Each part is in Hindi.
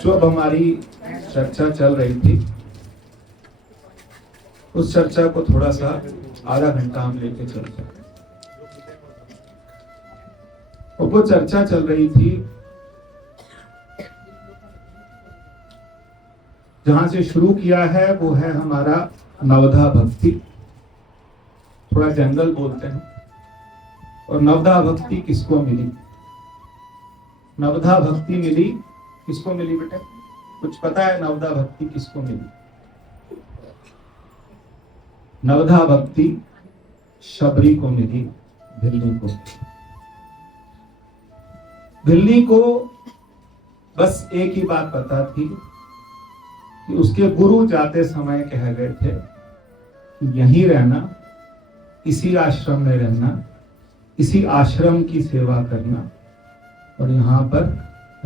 जो अब हमारी चर्चा चल रही थी, उस चर्चा को थोड़ा सा आधा घंटा हम लेके चलते हैं। और वो चर्चा चल रही थी जहां से शुरू किया है वो है हमारा नवधा भक्ति। थोड़ा जनरल बोलते हैं। और नवधा भक्ति किसको मिली? नवधा भक्ति मिली किसको मिली बेटे? कुछ पता है नवधा भक्ति किसको मिली? नवधा भक्ति शबरी को मिली, भिल्ली को। भिल्ली को बस एक ही बात पता थी कि उसके गुरु जाते समय कह गए थे कि यहीं रहना, इसी आश्रम में रहना, इसी आश्रम की सेवा करना, और यहां पर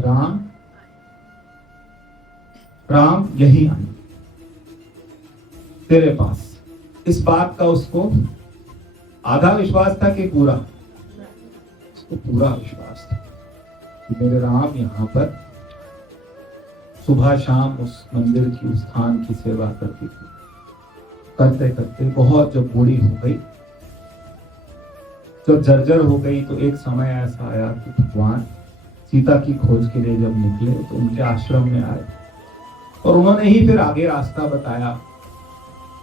राम राम यही आना तेरे पास। इस बात का उसको आधा विश्वास था कि पूरा? उसको पूरा विश्वास था कि मेरे राम यहां पर सुबह शाम उस मंदिर की, उस स्थान की सेवा करती थी। करते करते बहुत जब बूढ़ी हो गई, जब जर्जर हो गई, तो एक समय ऐसा आया कि भगवान सीता की खोज के लिए जब निकले तो उनके आश्रम में आए और उन्होंने ही फिर आगे रास्ता बताया।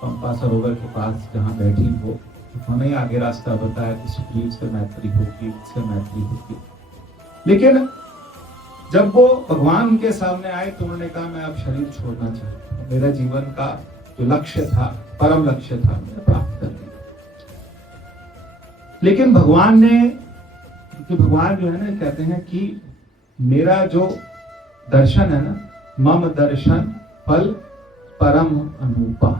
पंपा सरोवर के पास जहाँ बैठी हो, उन्होंने ही आगे रास्ता बताया कि सुग्रीव से मैत्री होगी, इससे मैत्री होगी। लेकिन जब वो भगवान उनके सामने आए तो उन्होंने कहा मैं अब शरीर छोड़ना चाहता हूँ, मेरा जीवन का जो लक्ष्य था, परम लक्ष्य था, मैं प्राप्त कर लिया। लेकिन भगवान ने, क्योंकि भगवान जो है ना कहते हैं कि मेरा जो दर्शन है ना, मम दर्शन फल परम अनूपा,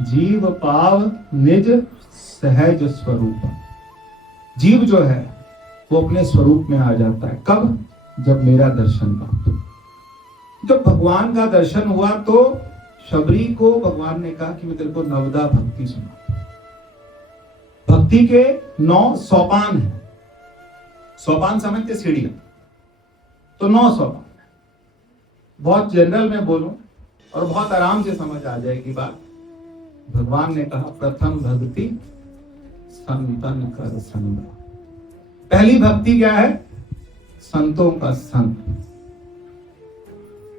जीव पाव निज सहज स्वरूप। जीव जो है वो अपने स्वरूप में आ जाता है। कब? जब मेरा दर्शन प्राप्त। जब भगवान का दर्शन हुआ तो शबरी को भगवान ने कहा कि मैं तेरे को नवदा भक्ति सुना। भक्ति के 9 सोपान है। सोपान समझते? सीढ़ियां। तो 9 सोपान। बहुत जनरल में बोलूं और बहुत आराम से समझ आ जाएगी बात। भगवान ने कहा प्रथम भक्ति संतन कर संग। पहली भक्ति क्या है? संतों का संग।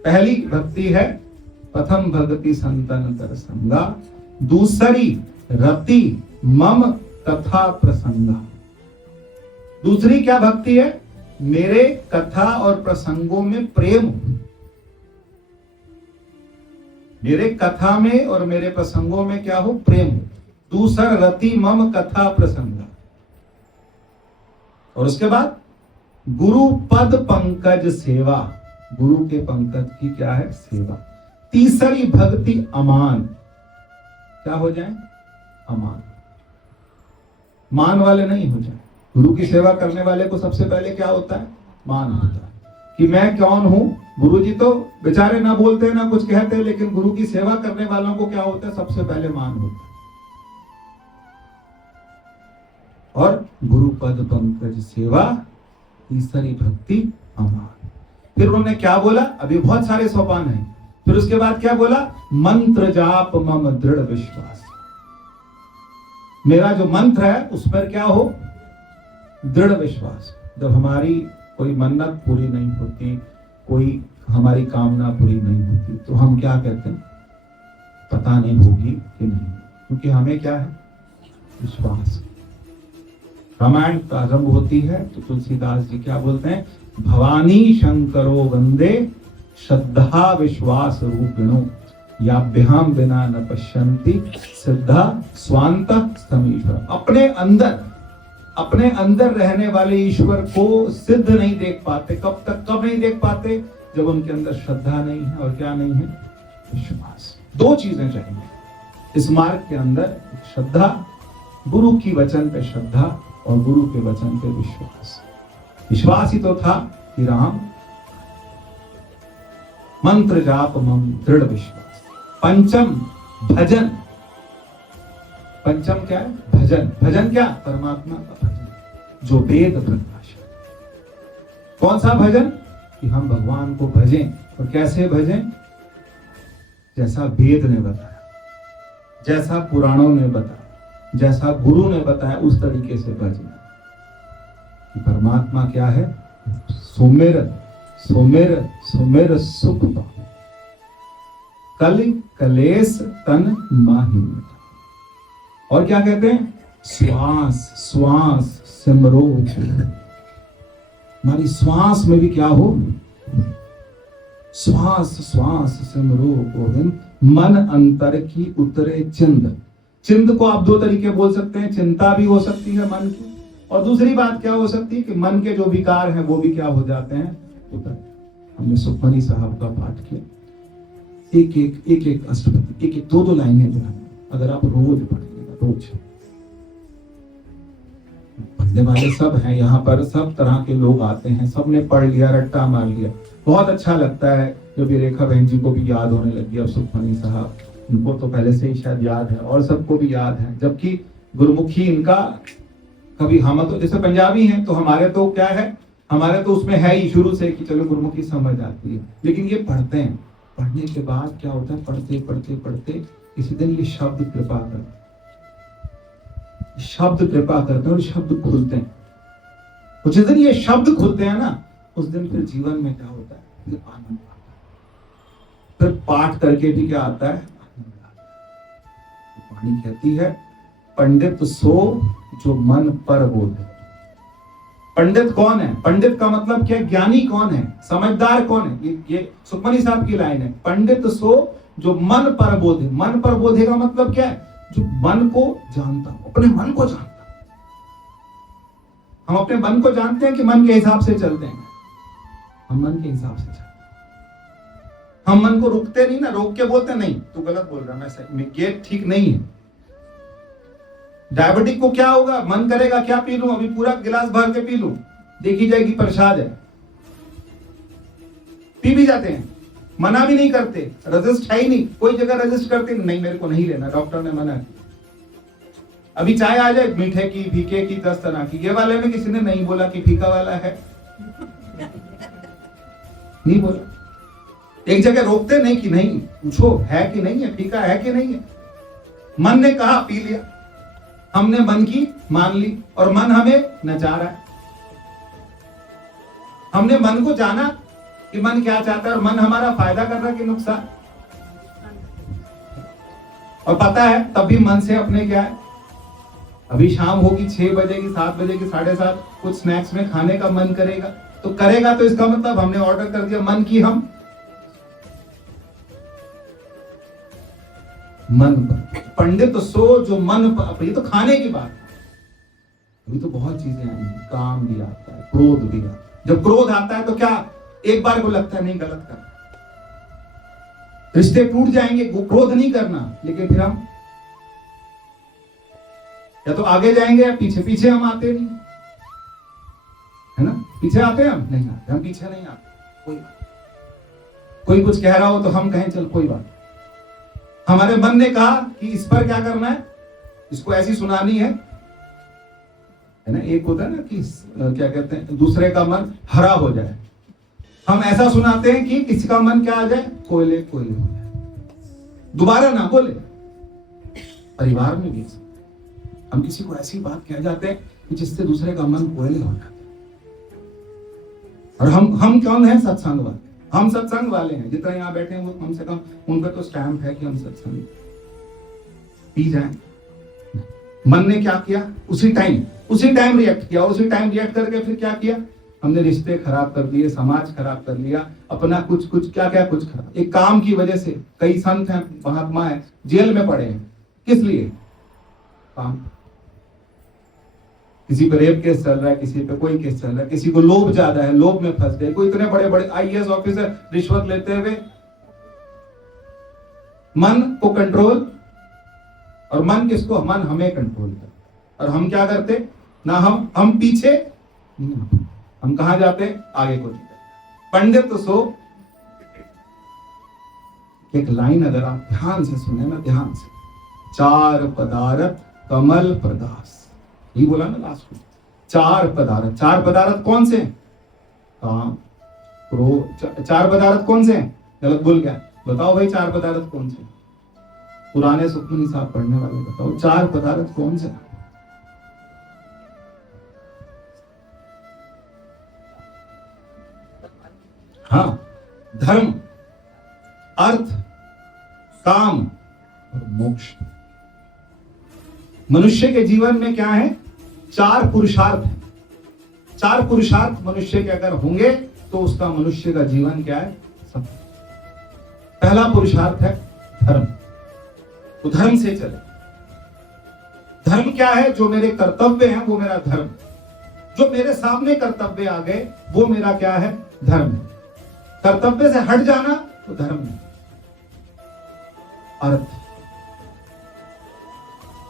पहली भक्ति है प्रथम भक्ति संतन कर संगा। दूसरी रति मम कथा प्रसंगा। दूसरी क्या भक्ति है? मेरे कथा और प्रसंगों में प्रेम। मेरे कथा में और मेरे प्रसंगों में क्या हो? प्रेम। दूसरा रति मम कथा प्रसंगा। और उसके बाद गुरु पद पंकज सेवा। गुरु के पंकज की क्या है? सेवा। तीसरी भक्ति अमान। क्या हो जाए? अमान। मान वाले नहीं हो जाए। गुरु की सेवा करने वाले को सबसे पहले क्या होता है? मान होता है कि मैं कौन हूं। गुरु जी तो बेचारे ना बोलते ना कुछ कहते, लेकिन गुरु की सेवा करने वालों को क्या होता है? सबसे पहले मान होता है। और गुरु पद पंकज सेवा, तीसरी भक्ति अमान। फिर उन्होंने क्या बोला? अभी बहुत सारे सोपान हैं। फिर उसके बाद क्या बोला? मंत्र जाप मम दृढ़ विश्वास। मेरा जो मंत्र है उस पर क्या हो? दृढ़ विश्वास। जब हमारी कोई मन्नत पूरी नहीं होती, कोई हमारी कामना पूरी नहीं होती, तो हम क्या कहते हैं? पता नहीं होगी कि नहीं, क्योंकि हमें क्या है? विश्वास। रामायण प्रारंभ होती है तो तुलसीदास जी क्या बोलते हैं? भवानी शंकरो वंदे श्रद्धा विश्वास रूपिणो, याभ्याम बिना न पश्यन्ति सिद्धा स्वांत समीश्वर। अपने अंदर रहने वाले ईश्वर को सिद्ध नहीं देख पाते। कब तक? कब नहीं देख पाते? जब उनके अंदर श्रद्धा नहीं है। और क्या नहीं है? विश्वास। 2 चीजें चाहिए इस मार्ग के अंदर। श्रद्धा, गुरु की वचन पे श्रद्धा, और गुरु के वचन पे विश्वास। विश्वास ही तो था कि राम मंत्र जाप मम दृढ़ विश्वास। पंचम भजन। पंचम क्या है? भजन। भजन क्या? परमात्मा का भजन, जो वेद प्रकाश। कौन सा भजन? कि हम भगवान को भजें, और कैसे भजें? जैसा वेद ने बताया, जैसा पुराणों ने बताया, जैसा गुरु ने बताया, उस तरीके से भजना। कि परमात्मा क्या है? सुमिर सुमिर सुमिर सुख पाओ, कल कलेश तन माहि। और क्या कहते हैं? श्वास श्वास सिमरो। हमारी श्वास में भी क्या हो? श्वास श्वास सिमरो गोविंद, मन अंतर की उतरे चिंद। चिंद को आप दो तरीके बोल सकते हैं, चिंता भी हो सकती है मन की, और दूसरी बात क्या हो सकती है कि मन के जो विकार हैं वो भी क्या हो जाते हैं? उतर। हमने सुखमनी साहब का पाठ किया, एक एक अष्टपदी, एक दो लाइनें जो है, अगर आप रोज पढ़ेंगे, रोज। पढ़ने वाले सब हैं यहाँ पर, सब तरह के लोग आते हैं, सबने पढ़ लिया, रट्टा मार लिया। बहुत अच्छा लगता है जब ये रेखा बहन जी को भी याद होने लगी अब सुखमनी साहब, उनको तो पहले से ही शायद याद है और सबको भी याद है, जबकि गुरुमुखी इनका कभी, हम तो जैसे पंजाबी हैं तो हमारे तो क्या है, हमारे तो उसमें है ही शुरू से कि चलो गुरुमुखी समझ आती है, लेकिन ये पढ़ते हैं, पढ़ने के बाद क्या होता है, पढ़ते पढ़ते पढ़ते किसी दिन ये शब्द कृपा करते, शब्द कृपा करते हैं और शब्द खुलते हैं। तो जिस दिन ये शब्द खुलते हैं ना, उस दिन फिर जीवन में क्या होता है? फिर आनंद आता है। फिर पाठ करके भी क्या आता है? आनंद आता है। वाणी कहती है, पंडित सो जो मन पर बोले। पंडित कौन है? पंडित का मतलब क्या? ज्ञानी कौन है? समझदार कौन है? ये सुखमनी साहब की लाइन है, पंडित सो जो मन पर बोधे। मन पर बोधे का मतलब क्या है? जो मन को जानता, अपने मन को जानता। हम अपने मन को जानते हैं कि मन के हिसाब से चलते हैं, हम मन के हिसाब से चलते हैं। हम मन को रुकते नहीं ना, रोक के बोलते नहीं तू गलत बोल रहा, मैं सही, ये ठीक नहीं है। डायबिटिक को क्या होगा? मन करेगा क्या पी लूं, अभी पूरा गिलास भर के पी लूं, देखी जाएगी प्रसाद है, पी भी जाते हैं, मना भी नहीं करते, रजिस्ट है ही नहीं, कोई जगह रजिस्ट करते नहीं, मेरे को नहीं लेना, डॉक्टर ने मना किया। अभी चाय आ जाए मीठे की, फीके की, 10 तरह की, ये वाले में किसी ने नहीं बोला कि फीका वाला है, नहीं बोला। एक जगह रोकते नहीं कि नहीं, पूछो है कि नहीं है, फीका है कि नहीं है। मन ने कहा, पी लिया, हमने मन की मान ली, और मन हमें नचा रहा है। हमने मन को जाना कि मन क्या चाहता है, और मन हमारा फायदा कर रहा है कि नुकसान, और पता है तब भी मन से अपने क्या है, अभी शाम होगी 6 बजे की, 7 बजे की, 7:30, कुछ स्नैक्स में खाने का मन करेगा, तो करेगा, तो इसका मतलब हमने ऑर्डर कर दिया मन की, हम मन पर। पंडित सो जो मन पर, ये तो खाने की बात है, अभी तो बहुत चीजें आई हैं, काम भी आता है, क्रोध भी आता है। जब क्रोध आता है तो क्या एक बार को लगता है नहीं गलत कर, रिश्ते टूट जाएंगे, क्रोध नहीं करना, लेकिन फिर हम या तो आगे जाएंगे या पीछे। पीछे हम आते नहीं है ना, पीछे आते हैं हम नहीं आते, हम पीछे नहीं आते। कोई कुछ कह रहा हो तो हम कहें चल कोई बात, हमारे मन ने कहा कि इस पर क्या करना है, इसको ऐसी सुनानी है ना। एक होता है ना कि क्या कहते हैं, दूसरे का मन हरा हो जाए, हम ऐसा सुनाते हैं कि किसी का मन क्या आ जाए, कोयले कोयले हो जाए, दोबारा ना बोले। परिवार में भी हम किसी को ऐसी बात कह जाते हैं कि जिससे दूसरे का मन कोयले हो जाता है। और हम कौन है? सत्संग वाले। हम सत्संग वाले हैं, जितना यहाँ बैठे हैं वो कम से कम उन पर तो स्टैंप है कि हम सत्संग पी जाए। मन ने क्या किया, उसी टाइम रिएक्ट किया, उसी टाइम रिएक्ट करके फिर क्या किया, हमने रिश्ते खराब कर दिए, समाज खराब कर लिया, अपना कुछ क्या खराब। एक काम की वजह से कई संत हैं, महात्मा हैं, जेल में पड़े हैं, किस लिए? काम। किसी पर रेप केस चल रहा है, किसी पे कोई केस चल रहा है, किसी को लोभ ज्यादा है, लोभ में फंस गए। कोई इतने बड़े बड़े आईएएस ऑफिसर रिश्वत लेते हुए मन को कंट्रोल, और मन किसको? मन हमें कंट्रोल कर। और हम क्या करते ना, हम पीछे, हम कहा जाते? आगे को नहीं। पंडित सो, एक लाइन अगर आप ध्यान से सुने ना, ध्यान से, 4 पदार्थ कमल प्रदास, ये बोला ना लास्ट में, 4 पदार्थ। 4 पदार्थ कौन से? काम, चार पदार्थ कौन से हैं? गलत बोल गया, बताओ भाई चार पदार्थ कौन से? पुराने सुखमनी साहब पढ़ने वाले बताओ चार पदार्थ कौन से? हाँ, धर्म, अर्थ, काम और मोक्ष। मनुष्य के जीवन में क्या है? चार पुरुषार्थ है। चार पुरुषार्थ मनुष्य के अगर होंगे तो उसका मनुष्य का जीवन क्या है? सब। पहला पुरुषार्थ है धर्म, तो धर्म से चले। धर्म क्या है? जो मेरे कर्तव्य हैं वो मेरा धर्म, जो मेरे सामने कर्तव्य आ गए वो मेरा क्या है? धर्म है। कर्तव्य से हट जाना तो धर्म नहीं। अर्थ,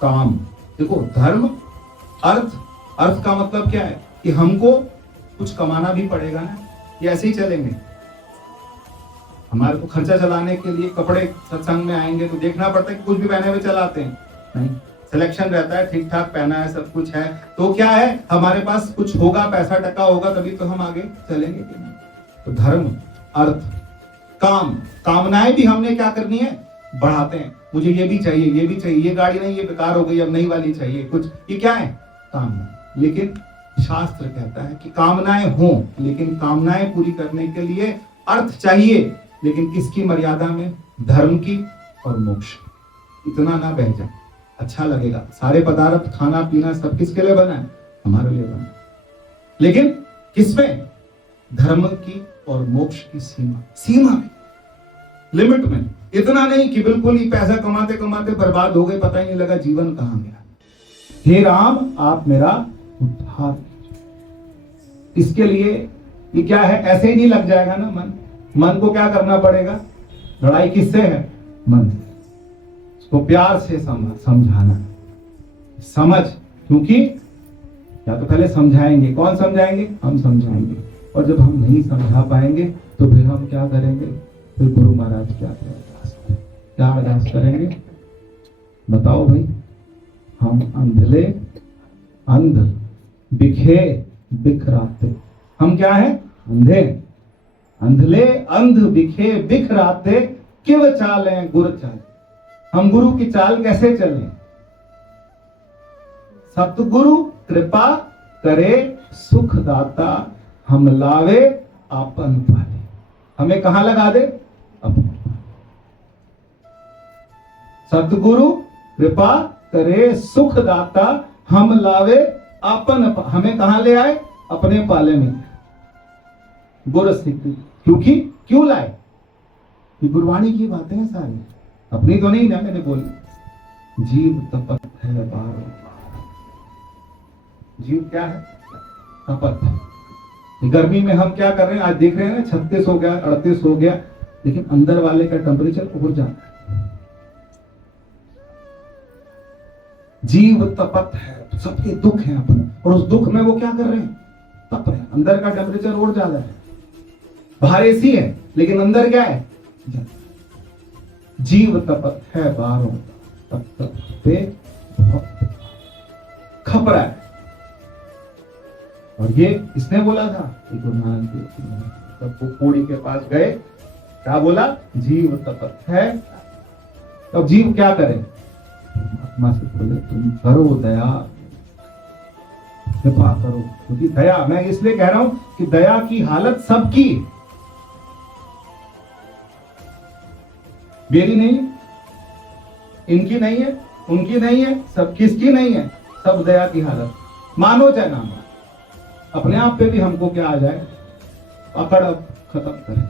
काम, देखो धर्म, अर्थ, अर्थ का मतलब क्या है कि हमको कुछ कमाना भी पड़ेगा ना, ये ऐसे ही चलेंगे? हमारे को खर्चा चलाने के लिए कपड़े सत्संग में आएंगे तो देखना पड़ता है कि कुछ भी पहने हुए चलाते हैं? नहीं, सिलेक्शन रहता है, ठीक ठाक पहना है, सब कुछ है, तो क्या है हमारे पास कुछ होगा, पैसा टका होगा, तभी तो हम आगे चलेंगे कि नहीं? तो धर्म, अर्थ, काम, कामनाएं भी हमने क्या करनी है? बढ़ाते हैं। मुझे ये भी चाहिए, ये भी चाहिए, ये गाड़ी नहीं, ये बेकार हो गई, अब नई वाली चाहिए, कुछ, ये क्या है? कामना। लेकिन शास्त्र कहता है कि कामनाएं हो, लेकिन कामनाएं पूरी करने के लिए अर्थ चाहिए, लेकिन किसकी मर्यादा में? धर्म की और मोक्ष। इतना ना बह जाए, अच्छा लगेगा। सारे पदार्थ, खाना पीना सब किसके लिए बना है? हमारे लिए बना है, लेकिन किसमें? धर्म की और मोक्ष की सीमा, सीमा में, लिमिट में। इतना नहीं कि बिल्कुल ही पैसा कमाते कमाते बर्बाद हो गए, पता ही नहीं लगा जीवन कहां गया। हे राम, आप मेरा उद्धार। इसके लिए ये क्या है? ऐसे ही नहीं लग जाएगा ना मन। मन को क्या करना पड़ेगा? लड़ाई किससे है? मन से। उसको प्यार से समझाना, समझ, क्योंकि या तो पहले समझाएंगे। कौन समझाएंगे? हम समझाएंगे। और जब हम नहीं समझा पाएंगे तो फिर हम क्या करेंगे? फिर गुरु महाराज क्या अरदास करेंगे? बताओ भाई। हम अंधले अंध बिखे बिखराते। हम क्या है? अंधे, अंधले अंध बिखे बिखराते, किव चाले गुरु चाले। हम गुरु की चाल कैसे चलें? सतगुरु कृपा करे सुख दाता, हम लावे आपन पाले। हमें कहां लगा दे? अपन। सतगुरु कृपा करे सुख दाता, हम लावे आपन। हमें कहां ले आए? अपने पाले में। गुरु स्थिति, क्योंकि क्यों लाए? ये गुरबाणी की बातें हैं सारी, अपनी तो नहीं ना मैंने बोली। जीव तपत है बारो। जीव क्या है? तपत है। गर्मी में हम क्या कर रहे हैं? आज देख रहे हैं 36 हो गया, 38 हो गया, लेकिन अंदर वाले का टेम्परेचर ऊपर जाता है। जीव तपत है, सबके दुख हैं अपन, और उस दुख में वो क्या कर रहे हैं? तप रहे हैं। अंदर का टेम्परेचर और ज्यादा है। बाहर एसी है लेकिन अंदर क्या है? जीव तपत है बारों, तप तप पे बहुत खप रहा है। और ये किसने बोला था? गुरु नानक देव जी। तब वो कोड़ी के पास गए, क्या बोला? जीव तपत है। तब जीव क्या करे? परमात्मा से बोले तुम करो दया, कृपा करो। क्योंकि दया, मैं इसलिए कह रहा हूं कि दया की हालत सबकी, मेरी नहीं है, इनकी नहीं है, उनकी नहीं है, सब किसकी नहीं है? सब दया की हालत। मानो चाहे ना मानो, अपने आप पे भी हमको क्या आ जाए? पकड़, अब खत्म करें,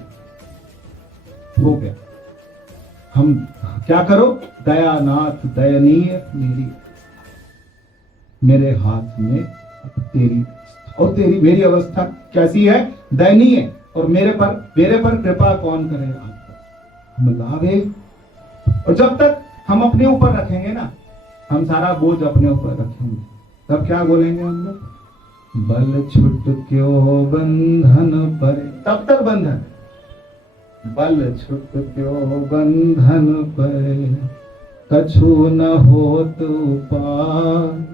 हो गया। हम क्या करो? दयानाथ दयनीय मेरी, मेरे हाथ में तेरी, और तेरी मेरी अवस्था कैसी है? दयनीय। और मेरे पर कृपा कौन करेगा? हम लावे। और जब तक हम अपने ऊपर रखेंगे ना, हम सारा बोझ अपने ऊपर रखेंगे, तब क्या बोलेंगे हम लोग? बल छुट क्यों बंधन पर, तब तक बंधन। बल छुट क्यों बंधन पर, कछु न होत पार।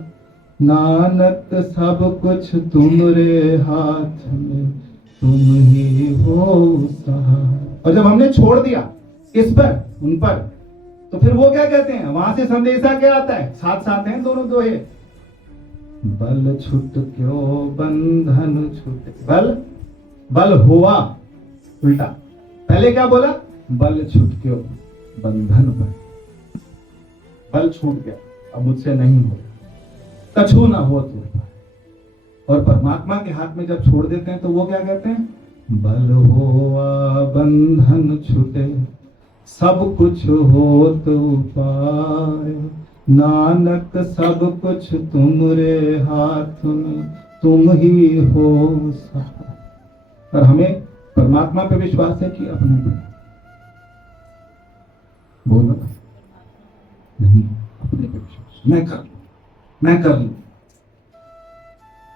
नानक सब कुछ तुमरे हाथ में, तुम ही हो सहाय। और जब हमने छोड़ दिया इस पर उन पर, तो फिर वो क्या कहते हैं, वहां से संदेशा क्या आता है, साथ साथ हैं दोनों दोहे। बल छुट क्यों बंधन छूटे, बल बल हुआ उल्टा, पहले क्या बोला, बल छूट क्यों बंधन पर, बल छूट गया अब मुझसे नहीं होगा, कछु ना हो तुम पर। और परमात्मा के हाथ में जब छोड़ देते हैं तो वो क्या कहते हैं, बल हुआ बंधन छूटे सब कुछ होत उपाय, नानक सब कुछ तुमरे हाथ में तुम ही हो सहाय। और हमें परमात्मा पे विश्वास है कि अपने पे, बोलो नहीं, अपने पे विश्वास, मैं कर लूं, मैं कर लूं।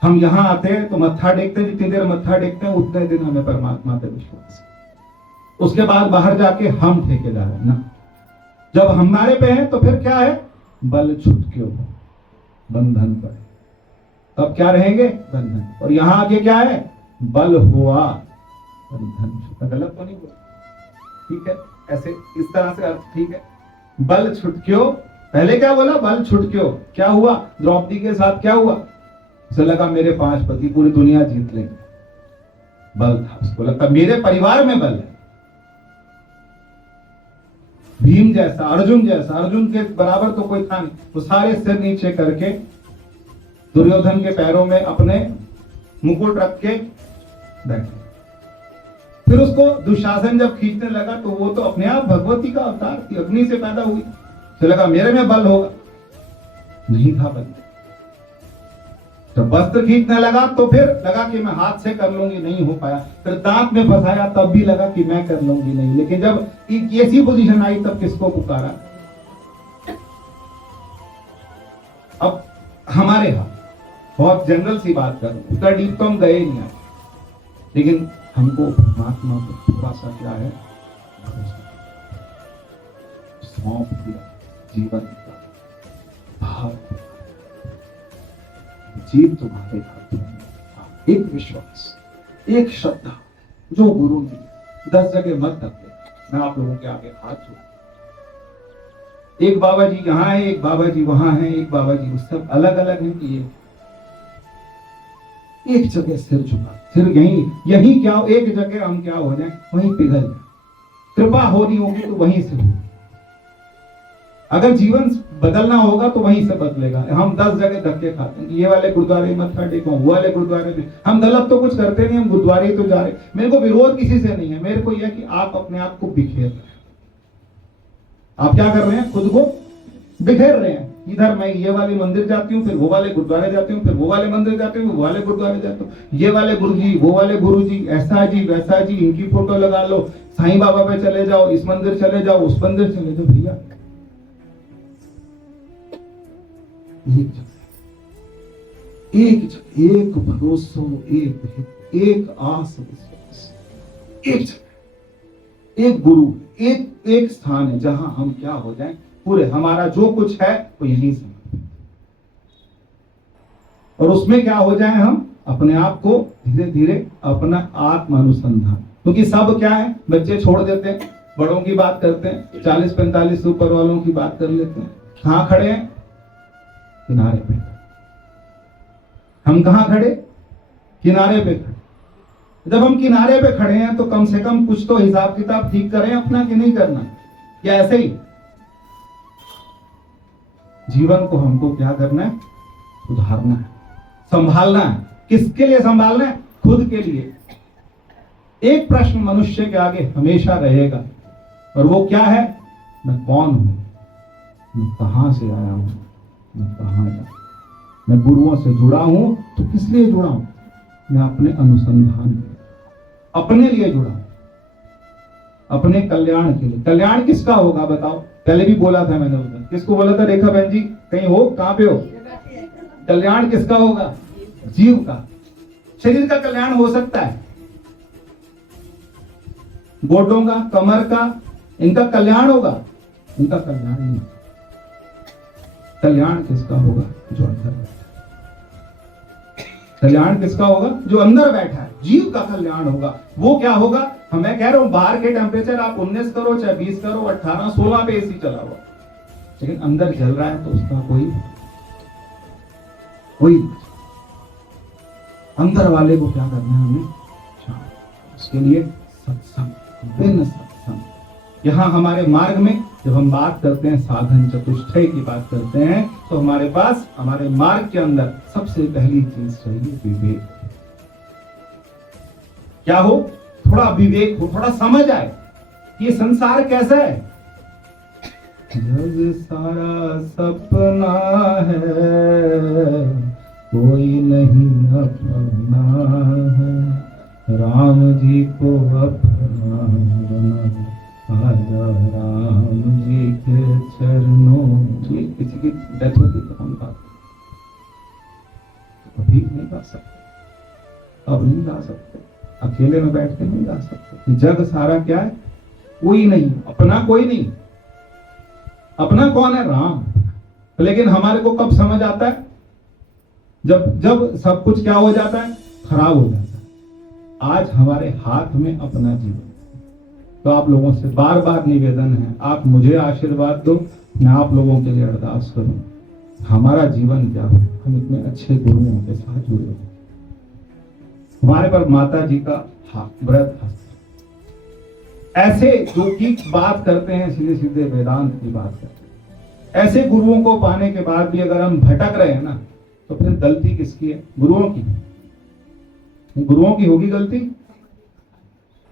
हम यहां आते हैं तो मत्था टेकते हैं, जितनी देर मत्था टेकते हैं उतने दिन हमें परमात्मा पे विश्वास है। उसके बाद बाहर जाके हम ठेकेदार है ना। जब हमारे पे है तो फिर क्या है, बल छूट क्यों बंधन पर, तब क्या रहेंगे, बंधन। और यहां आगे क्या है, बल हुआ बंधन छूटा। गलत तो नहीं हुआ, ठीक है, ऐसे इस तरह से अर्थ ठीक है। बल छूट क्यों, पहले क्या बोला, बल छूट क्यों, क्या हुआ, द्रौपदी के साथ क्या हुआ, उसे लगा मेरे 5 पति पूरी दुनिया जीत लेंगे, बल था, उसको लगता मेरे परिवार में बल है। भीम जैसा, अर्जुन जैसा, अर्जुन के बराबर तो कोई था नहीं, वो सारे सिर नीचे करके दुर्योधन के पैरों में अपने मुकुट रख के बैठे। फिर उसको दुशासन जब खींचने लगा तो वो तो अपने आप भगवती का अवतार थी, अग्नि से पैदा हुई, तो लगा मेरे में बल होगा, नहीं था बल। तो वस्त्र खींचने लगा तो फिर लगा कि मैं हाथ से कर लूंगी, नहीं हो पाया। फिर दांत में फंसाया तब भी लगा कि मैं कर लूंगी, नहीं। लेकिन जब ऐसी पोजीशन आई तब किसको पुकारा, अब हमारे हाथ, बहुत जनरल सी बात करूं, उतना डीप तो हम गए नहीं आज, लेकिन हमको परमात्मा को थोड़ा सा क्या है, सौंप दिया जीवन का भाव, जीव तुम्हारे हाथ में। एक विश्वास, एक श्रद्धा, जो गुरु ने 10 जगह मत रखते। मैं आप लोगों के आगे हाथ जोड़, एक बाबा जी यहाँ है, एक बाबा जी वहां है, एक बाबा जी सब अलग अलग हैं कि एक जगह सिर झुका, सिर यही क्या, एक जगह हम क्या हो जाए, वहीं पिघल जाए। कृपा हो रही होगी तो वहीं से हो, अगर जीवन बदलना होगा तो वहीं से बदलेगा। हम 10 जगह धक्के खाते हैं, ये वाले गुरुद्वारे मत्था टेको, वो वाले गुरुद्वारे में। हम गलत तो कुछ करते नहीं, हम गुरुद्वारे ही तो जा रहे। मेरे को विरोध किसी से नहीं है, मेरे को यह कि आप अपने आप को बिखेर रहे हैं। आप क्या कर रहे हैं, खुद को बिखेर रहे हैं। इधर मैं ये वाले मंदिर जाती हूँ, फिर वो वाले गुरुद्वारे जाती हूँ, फिर वो वाले मंदिर जाती हूँ, वो वाले गुरुद्वारे जाती हूँ, ये वाले गुरुजी, वो वाले गुरुजी, ऐसा जी वैसा जी, इनकी फोटो लगा लो, साईं बाबा पे चले जाओ, इस मंदिर चले जाओ, उस मंदिर चले जाओ। भैया एक भरोसा, एक आस विश्वास, एक गुरु, एक स्थान है जहां हम क्या हो जाएं, पूरे हमारा जो कुछ है वो यहीं से, और उसमें क्या हो जाए, हम अपने आप को धीरे धीरे अपना आत्म अनुसंधान। क्योंकि सब क्या है, बच्चे छोड़ देते हैं, बड़ों की बात करते हैं, 40-45 ऊपर वालों की बात कर लेते हैं। कहां खड़े हैं, किनारे पे। हम कहां खड़े, किनारे पे खड़े। जब हम किनारे पे खड़े हैं तो कम से कम कुछ तो हिसाब किताब ठीक करें अपना, कि नहीं करना, या ऐसे ही जीवन को हमको क्या करना है, सुधारना है, संभालना है। किसके लिए संभालना है, खुद के लिए। एक प्रश्न मनुष्य के आगे हमेशा रहेगा, और वो क्या है, मैं कौन हूं, मैं कहां से आया हूं, मैं कहां जाऊं। मैं गुरुओं से जुड़ा हूं तो किस लिए जुड़ा हूं, मैं अपने अनुसंधान, अपने लिए जुड़ा हूं, अपने कल्याण के लिए। कल्याण किसका होगा बताओ, पहले भी बोला था मैंने, उधर किसको बोला था, रेखा बहन जी कहीं हो, कहां पे हो, कल्याण किसका होगा, जीव का। शरीर का कल्याण हो सकता है, गोडों का, कमर का, इनका कल्याण होगा, इनका कल्याण नहीं। कल्याण किसका होगा, जो अंदर कल्याण किसका होगा? जो अंदर बैठा है, जीव का कल्याण होगा। वो क्या होगा? मैं कह रहा हूं बाहर के टेम्परेचर आप 19 करो चाहे 20 करो, 18, 16 पे एसी चला हुआ, लेकिन अंदर जल रहा है तो उसका कोई अंदर वाले को क्या करना है हमें? उसके लिए सत्संग, बिन सत्संग। यहां हमारे मार्ग में जब हम बात करते हैं साधन चतुष्टय की बात करते हैं, तो हमारे पास हमारे मार्ग के अंदर सबसे पहली चीज चाहिए विवेक। क्या हो? थोड़ा विवेक हो, थोड़ा समझ आए ये संसार कैसा है। जग सारा सपना है, कोई नहीं अपना है, राम जी को अपना आजा राम जी के चरणों। ये किसी की डेथ होती तो हम बात अभी नहीं गा सकते, अब नहीं गा सकते, अकेले में बैठ के नहीं गा सकते। जग सारा क्या है? कोई नहीं, अपना कोई नहीं। अपना कौन है? राम। लेकिन हमारे को कब समझ आता है? जब सब कुछ क्या हो जाता है? खराब हो जाता है। आज हमारे हाथ में अपना जीवन। तो आप लोगों से बार बार निवेदन है, आप मुझे आशीर्वाद दो, मैं आप लोगों के लिए अरदास करूं, हमारा जीवन क्या हो, हम इतने अच्छे गुरुओं के साथ जुड़े हो। हमारे पर माता जी का व्रत है, ऐसे जो की बात करते हैं, सीधे सीधे वेदांत की बात करते हैं। ऐसे गुरुओं को पाने के बाद भी अगर हम भटक रहे हैं ना, तो फिर गलती किसकी है? गुरुओं की। गुरुओं की होगी गलती।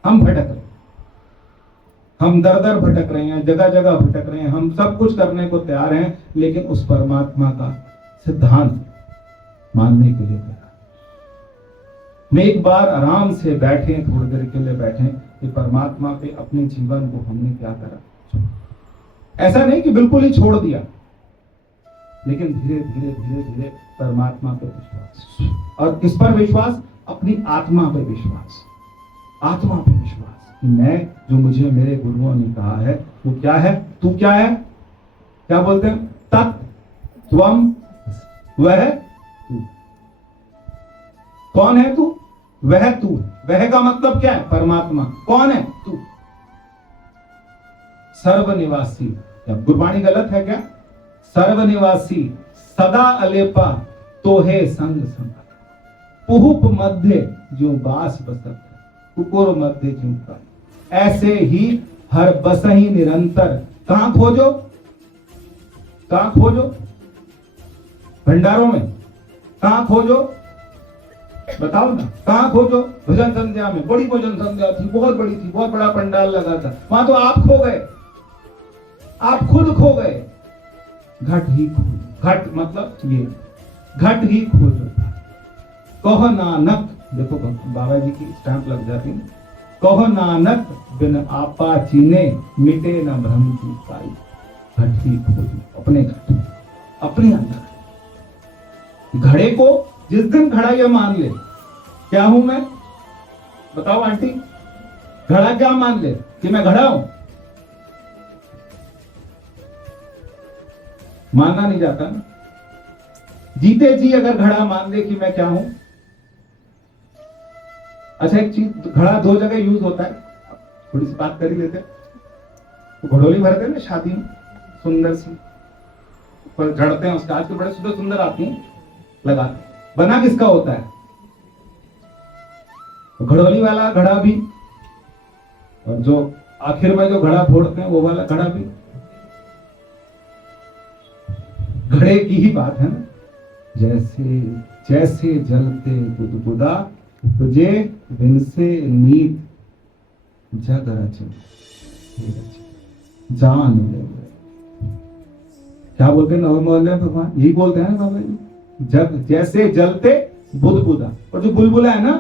हम भटक रहे हैं, हम दर दर भटक रहे हैं, जगह जगह भटक रहे हैं, हम सब कुछ करने को तैयार हैं, लेकिन उस परमात्मा का सिद्धांत मानने के लिए तैयार। मैं एक बार आराम से बैठे, थोड़ी देर के लिए बैठे कि परमात्मा पे अपने जीवन को हमने क्या करा। ऐसा नहीं कि बिल्कुल ही छोड़ दिया, लेकिन धीरे धीरे धीरे धीरे परमात्मा पे विश्वास। और किस पर विश्वास? अपनी आत्मा पे विश्वास। आत्मा पे विश्वास कि मैं, जो मुझे मेरे गुरुओं ने कहा है वो क्या है? तू क्या है? क्या बोलते हैं? तत् त्वम, वह तू। कौन है तू? वह तू। वह का मतलब क्या है? परमात्मा। कौन है? तू। सर्वनिवासी। क्या गुरबाणी गलत है क्या? सर्वनिवासी सदा अलेपा तोहे संग संग, पुहुप मध्य जो बास बसत, कुकुर मध्य जो का। ऐसे ही हर बसही निरंतर। कहां खोजो? कहां खोजो? भंडारों में। कहां खोजो? बताओ ना, कहां खोजो? भजन संध्या में। बड़ी भजन संध्या थी, बहुत बड़ी थी, बहुत बड़ा पंडाल लगा था, वहां तो आप खो गए, आप खुद खो गए। घट ही खोजो। घट मतलब ये, घट ही खोजो। कहो नानक, देखो बाबा जी की स्टैंप लग जाती है, कहो नानक बिन आपा चीने, मिटे न भ्रम की पाई। घट ही खोजो, अपने घट, अपने अंदर। घड़े को जिस दिन घड़ा यह मान ले, क्या हूं मैं? बताओ आंटी, घड़ा क्या मान ले कि मैं घड़ा हूं? मानना नहीं जाता ना। जीते जी अगर घड़ा मान ले कि मैं क्या हूं। अच्छा, एक चीज, घड़ा दो जगह यूज होता है, थोड़ी सी बात कर ही लेते हैं। तो घड़ोली भरते हैं ना शादी में, सुंदर सी पर जड़ते हैं उसके, आज तो बड़े सुंदर सुंदर आती हैं लगाते। बना किसका होता है? तो घड़ोली वाला घड़ा भी, और जो आखिर में जो घड़ा फोड़ते हैं वो वाला घड़ा भी घड़े की ही बात है ना। जैसे जैसे जलते बुदबुदा, तुझे बिन से नीत जग रचे जान ले। क्या बोलते हैं भगवान? यही बोलते हैं ना बाबा जी, जग जैसे जलते बुदबुदा। और जो बुलबुला है ना,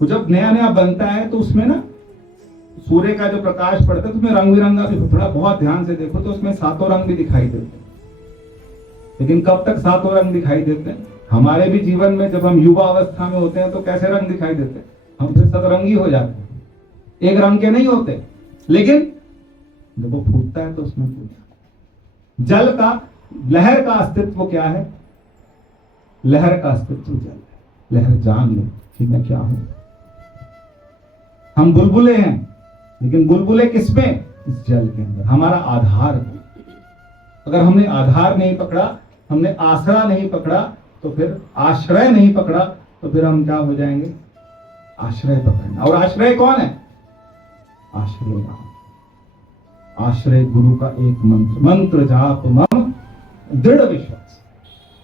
वो जब नया नया बनता है तो उसमें ना सूर्य का जो प्रकाश पड़ता है तो उसमें रंग बिरंगा भी, थोड़ा बहुत ध्यान से देखो तो उसमें सातों रंग भी दिखाई देते हैं। लेकिन कब तक सातों रंग दिखाई देते हैं? हमारे भी जीवन में जब हम युवा अवस्था में होते हैं तो कैसे रंग दिखाई देते हैं? हम फिर सतरंगी हो जाते हैं, एक रंग के नहीं होते। लेकिन जब वो फूटता है तो उसमें जल का, लहर का अस्तित्व क्या है? लहर का अस्तित्व जल है। लहर जान लो कि मैं क्या हूं। हम बुलबुले हैं, लेकिन बुलबुले किसमें? इस जल के अंदर। हमारा आधार है। अगर हमने आधार नहीं पकड़ा, हमने आसरा नहीं पकड़ा, तो फिर आश्रय नहीं पकड़ा, तो फिर हम क्या हो जाएंगे? आश्रय पकड़ना। और आश्रय कौन है? आश्रय राम। आश्रय गुरु का एक मंत्र, मंत्र जाप मम दृढ़ विश्वास।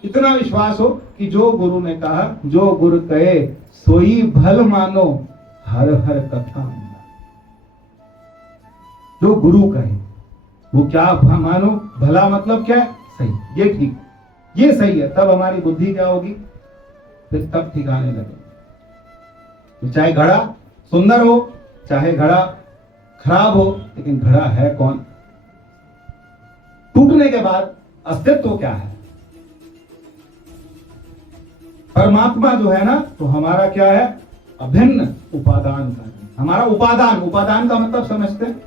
इतना विश्वास हो कि जो गुरु ने कहा, जो गुरु कहे सोई भल मानो, हर हर कथा। जो गुरु कहे वो क्या मानो? भला मतलब क्या है? सही, ये ठीक, ये सही है। तब हमारी बुद्धि क्या होगी? फिर तब ठिकाने लगे। तो चाहे घड़ा सुंदर हो, चाहे घड़ा खराब हो, लेकिन घड़ा है कौन? टूटने के बाद अस्तित्व क्या है? परमात्मा जो है ना, तो हमारा क्या है? अभिन्न उपादान का। हमारा उपादान, उपादान का मतलब समझते हैं?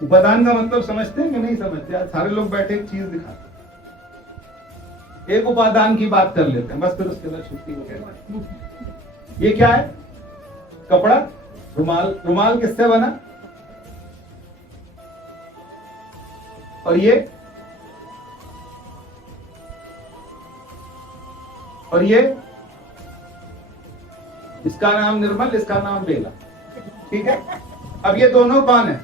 उपादान का मतलब समझते हैं कि नहीं समझते? यार सारे लोग बैठे एक चीज दिखाते, एक उपादान की बात कर लेते हैं, बस फिर उसके बाद छुट्टी हो गई। ये क्या है? कपड़ा, रुमाल। रुमाल किससे बना? और ये इसका नाम निर्मल, इसका नाम बेला। ठीक है, अब ये दोनों कौन है?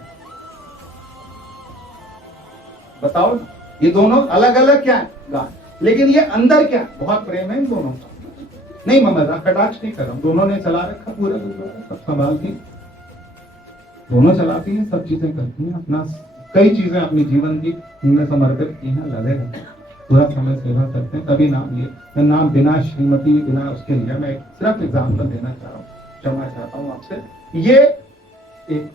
बताओ। ये दोनों अलग अलग क्या है? गांठ। लेकिन ये अंदर क्या? बहुत प्रेम है इन दोनों का। नहीं ममता, कटाक्ष नहीं कर रहा हूं। दोनों ने चला रखा पूरा, सब संभालती, दोनों चलाती हैं, सब चीजें करती हैं, अपना कई चीजें अपनी जीवन की इनमें समर्पित की हैं, लगे हैं, पूरा समय सेवा करते हैं। तभी नाम लिए, मैं नाम बिना श्रीमती, बिना उसके लिए मैं सिर्फ एग्जाम्पल देना चाह रहा हूँ, क्षमा चाहता हूँ आपसे। ये एक,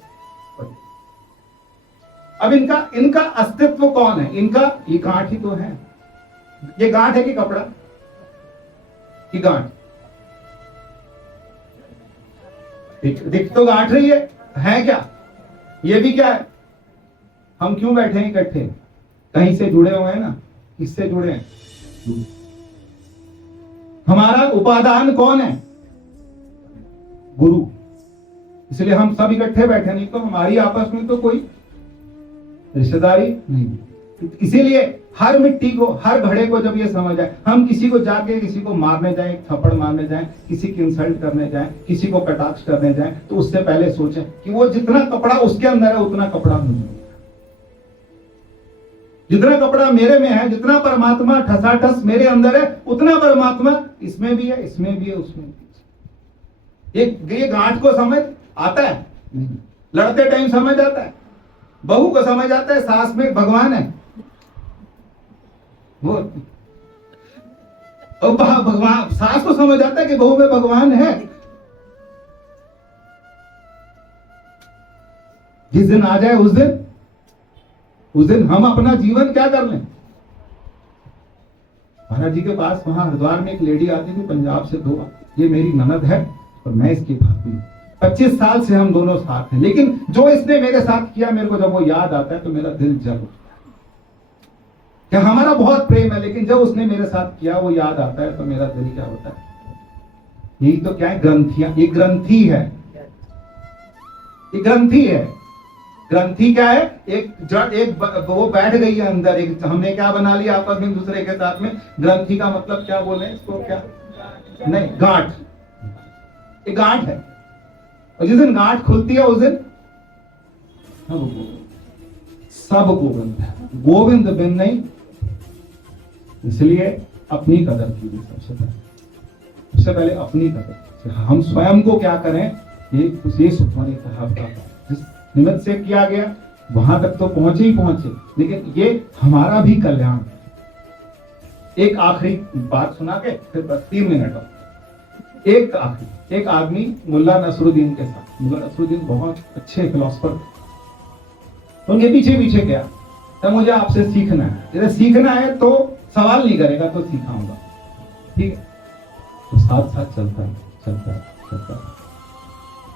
अब इनका अस्तित्व कौन है? इनका ये गांठ ही तो है। ये गांठ है कि कपड़ा? की गांठ दिख तो गांठ रही है क्या? ये भी क्या है? हम क्यों बैठे हैं इकट्ठे? कहीं से जुड़े हुए हैं ना। किससे जुड़े हैं? हमारा उपादान कौन है? गुरु। इसलिए हम सब इकट्ठे बैठे, नहीं तो हमारी आपस में तो कोई रिश्तेदारी नहीं। इसीलिए हर मिट्टी को, हर घड़े को जब ये समझ आए, हम किसी को जाके किसी को मारने जाएं, थप्पड़ मारने जाएं, किसी की इंसल्ट करने जाएं, किसी को कटाक्ष करने जाएं, तो उससे पहले सोचें कि वो जितना कपड़ा उसके अंदर है उतना कपड़ा मुझे, जितना कपड़ा मेरे में है, जितना परमात्मा ठसाठस मेरे अंदर है, उतना परमात्मा इसमें भी है, इसमें भी है, उसमें भी है। ये गांठ को समझ आता है? नहीं। लड़ते टाइम समझ आता है? बहू को समझ आता है सास में भगवान है वो, भगवान सास को समझ आता है कि बहू में भगवान है। जिस दिन आ जाए उस दिन हम अपना जीवन क्या कर लें? महाराज जी के पास वहां हरिद्वार में एक लेडी आती थी पंजाब से, दो, ये मेरी ननद है और मैं इसकी भाभी। 25 साल से हम दोनों साथ हैं, लेकिन जो इसने मेरे साथ किया, मेरे को जब वो याद आता है तो मेरा दिल जल उठता है। क्या हमारा बहुत प्रेम है, लेकिन जब उसने मेरे साथ किया वो याद आता है तो मेरा दिल क्या होता है? यही तो क्या है? ग्रंथियां। ये ग्रंथि है, ये ग्रंथि है। ग्रंथि क्या है? एक वो बैठ गई है अंदर, एक हमने क्या बना लिया आपस में दूसरे के साथ में। ग्रंथि का मतलब क्या बोले इसको? क्या नहीं, गांठ। एक गांठ है, और जिस दिन गांठ खुलती है उस दिन सब गोविंद है। गोविंद बिन नहीं। इसलिए अपनी कदर कीजिए सबसे पहले अपनी कदर। हम स्वयं को क्या करें? ये सुखमणि साहब का जिस निमित्त से किया गया वहां तक तो पहुंचे ही पहुंचे, लेकिन ये हमारा भी कल्याण। एक आखिरी बात सुना के फिर बस 3 मिनट और। एक आदमी मुल्ला नसरुद्दीन के साथ, मुल्ला नसरुद्दीन बहुत अच्छे फिलोसफर थे, तो उनके पीछे गया, तो मुझे आपसे सीखना है। यदि सीखना है तो सवाल नहीं करेगा तो सिखाऊंगा, ठीक है? तो साथ साथ चलता है।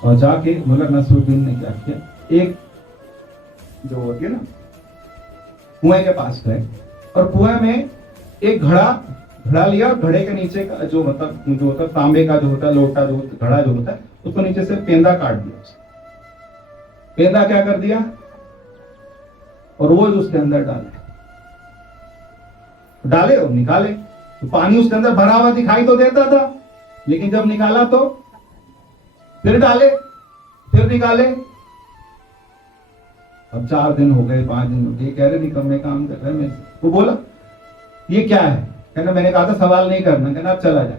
और जाके मुल्ला नसरुद्दीन ने क्या किया, एक जो होती है ना कुएं के पास गए, और कुएं में एक घड़ा घड़ा लिया, घड़े के नीचे का जो होता तांबे का जो होता है लोटा, जो घड़ा जो होता है, उसको नीचे से पेंदा काट दिया। पेंदा क्या कर दिया, और रोज उसके अंदर डाले और निकाले। तो पानी उसके अंदर भरा हुआ दिखाई तो देता था, लेकिन जब निकाला तो फिर डाले, फिर निकाले। अब 4 दिन हो गए, 5 दिन हो गए, कह रहे निकम्मे काम कर रहे हैं। वो बोला ये क्या है, कहना मैंने कहा था सवाल नहीं करना, कहना अब चला जा।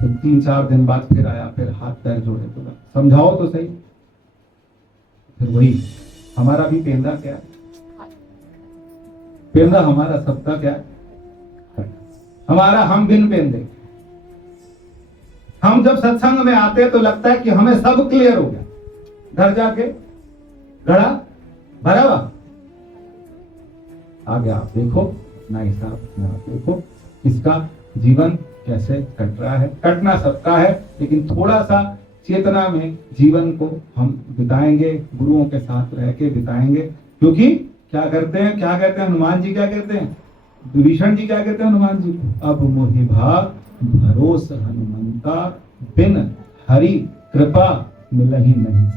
फिर 3-4 दिन बाद फिर आया, फिर हाथ पैर जोड़े, बोला समझाओ तो सही। फिर वही हमारा भी पेंदा क्या है, पेंदा हमारा सबका क्या है, हमारा हम बिन पेंदे। हम जब सत्संग में आते हैं तो लगता है कि हमें सब क्लियर हो गया, घर जाके घड़ा भरा हुआ। आगे आप देखो अपना हिसाब, आप देखो इसका जीवन कैसे कट रहा है। कटना सबका है, लेकिन थोड़ा सा चेतना में जीवन को हम बिताएंगे, गुरुओं के साथ रह के बिताएंगे। क्योंकि क्या करते हैं, क्या कहते हैं हनुमान जी, क्या कहते हैं विभीषण जी, क्या कहते हैं हनुमान जी को, अब मोहि भाग भरोस हनुमंता, बिन हरि कृपा मिलहि नहीं।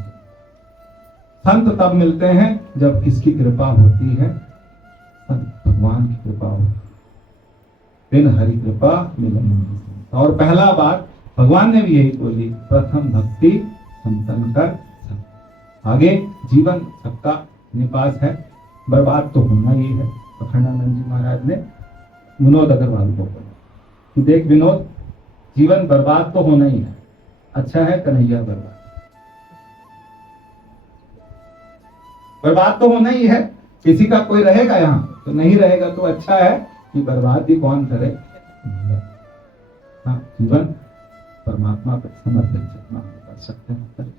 संत तब मिलते हैं जब किसकी कृपा होती है, भगवान की कृपा होती है। बिन हरि कृपा मिलहि नहीं। और पहला बात भगवान ने भी यही बोली, प्रथम भक्ति संतन कर। आगे जीवन सबका निपास है, बर्बाद तो होना ही है। अखंडानंद जी महाराज ने विनोद अग्रवाल को बोला, देख विनोद, जीवन बर्बाद तो होना ही है, अच्छा है कन्हैया बर्बाद, बर्बाद तो होना ही है। किसी का कोई रहेगा यहाँ तो नहीं रहेगा, तो अच्छा है कि बर्बाद भी कौन करे। हाँ, जीवन परमात्मा पर समर्पित जितना कर सकते हैं।